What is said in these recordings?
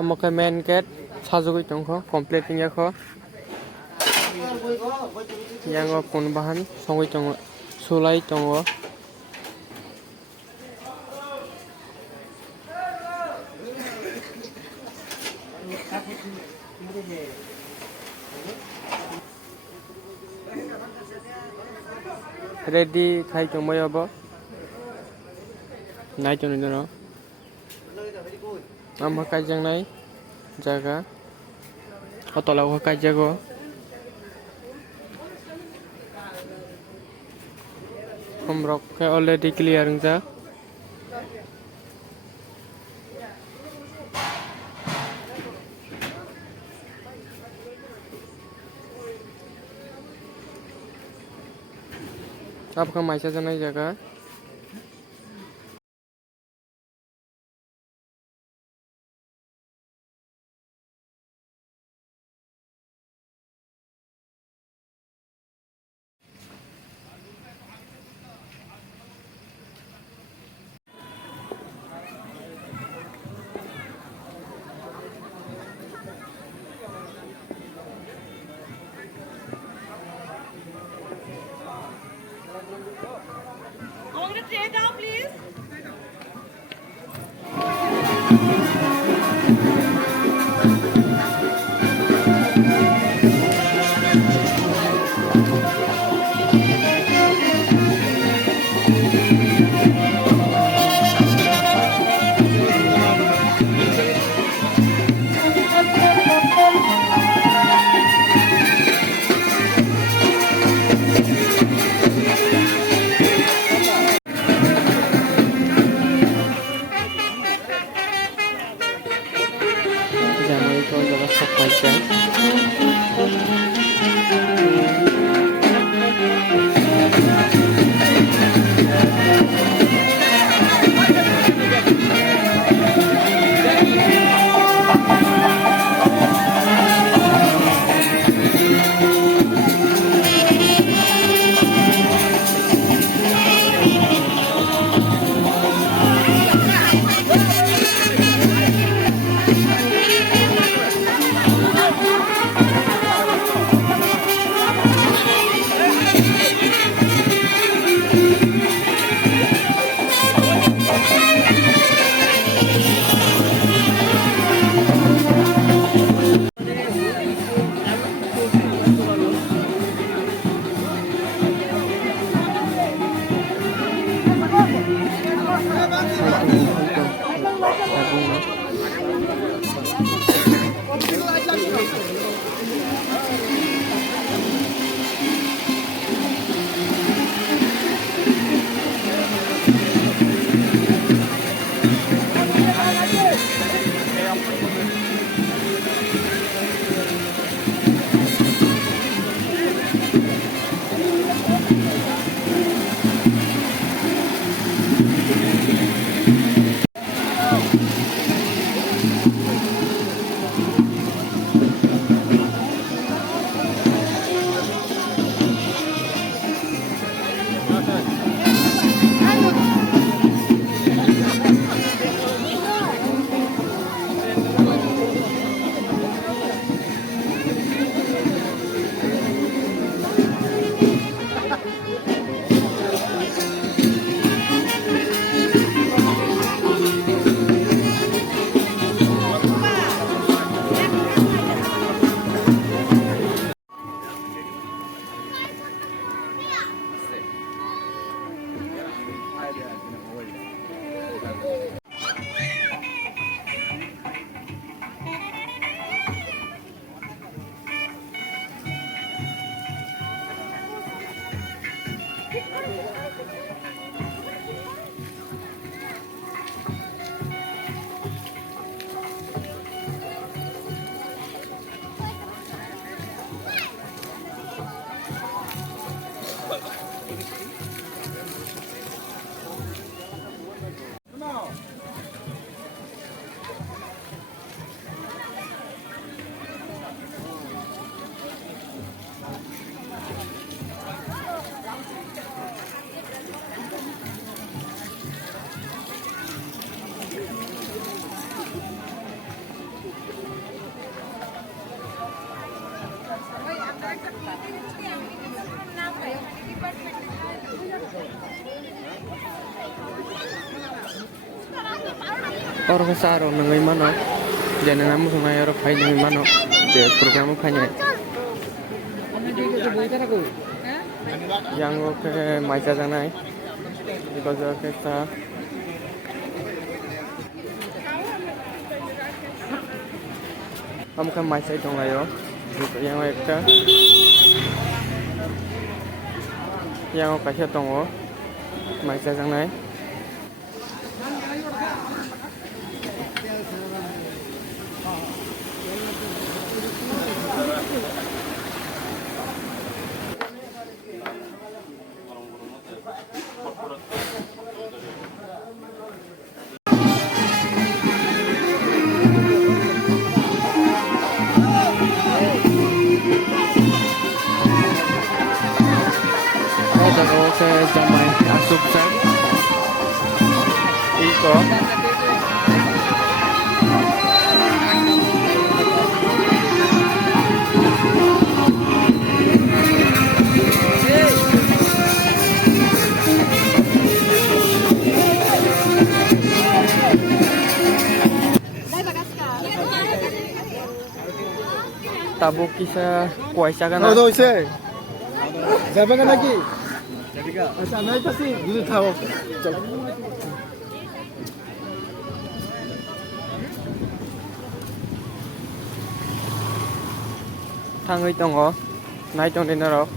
Amakai main gate sajugoi tongkho complete tingjakho yang pun bahan songoi tongo sulai tongo ready khai tongbai abo nai toni doro ama kaijang nai jaga hotolau kaijago homrok ke already clear ungjak apakah maisa janai jaga Going to tray down, please. jangan itu adalah sop kaijang orang kesar orang ngai mano jangan kamu sungai orang fai ngai mano de program fai ngai yang oke maisa janai itu juga kita kamu kan maisa itu nggak yo itu yang ekta yang kasih tunggu maisa janai ke jamai asup sen iko tabuk kisah kuasa kan Ano ise? Sabi ka lagi. Asa na ito si dito tao. thang tong ko nai tong din ro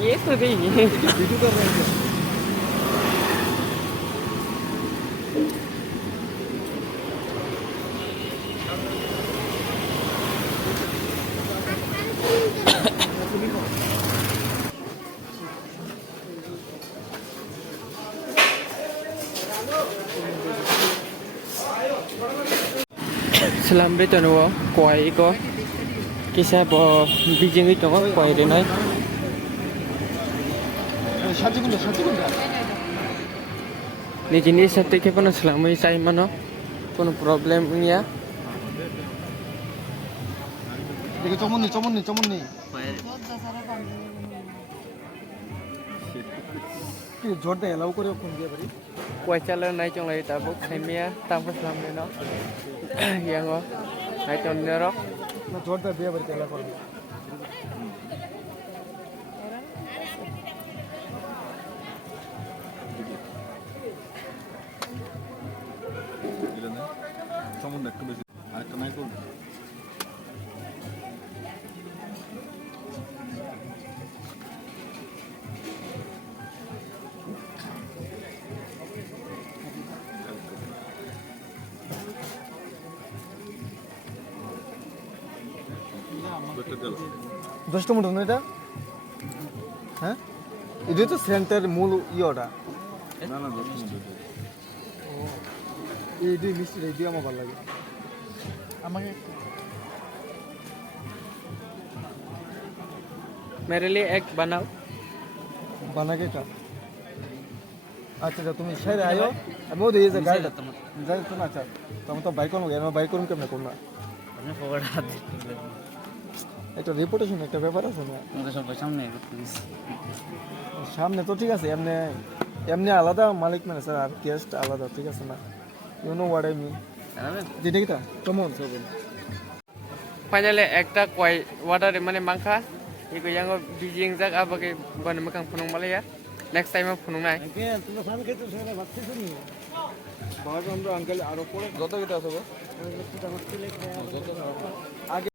yes to be Video कर रहे हैं. selambre to no kuai ko kisah bo bijing itu ko kuai de nai शादी को ni jenis sate ke pun selambre sai mano কোনো problem ya देखो चमन्नी कि जोर दे allow करे कोन दिया बरी kuai chala nai chong lai tabuk khaimia tapos selambre no yang ko nai tong din ro ना जोर दे बिया बरी एलाउ करे someone that could be I can I could দশটা মতো না এটা হ্যাঁ এটা তো সেন্টার মূল ইয়োটা না না দশ মিনিট এই দুই মিষ্টি এই দুই আমার ভালো লাগে আমাকে मेरे लिए एक बनाओ बना के का अच्छा তুমি সেরে আয়ো আমি ওদের এই যে গাড়ি যাই তো না আচ্ছা তুমি তো বাইক করবো আমি বাইক করুম কেমনে করব না আমি ফরওয়ার্ড হাত এটা রেপুটেশন একটা ব্যাপার আছে না আমাদের সবাই সামনে সামনে তো ঠিক আছে এমনি এমনি আলাদা মালিক মানে স্যার আর গেস্ট আলাদা ঠিক আছে না you know what I mean যেটা কিটা কেমন সব finally ekta kuai water mane mangkha iko yang bijing jak abage ban makang phunung malaya next time phunung nai তোমরা সামনে খেতে সেরা ভাবতে শুনি বাবা আমরা আঙ্কেল আর উপরে যত কিটা আছে গো আগে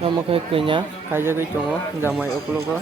nama kai kenya kaja kai chongo jamai oklogo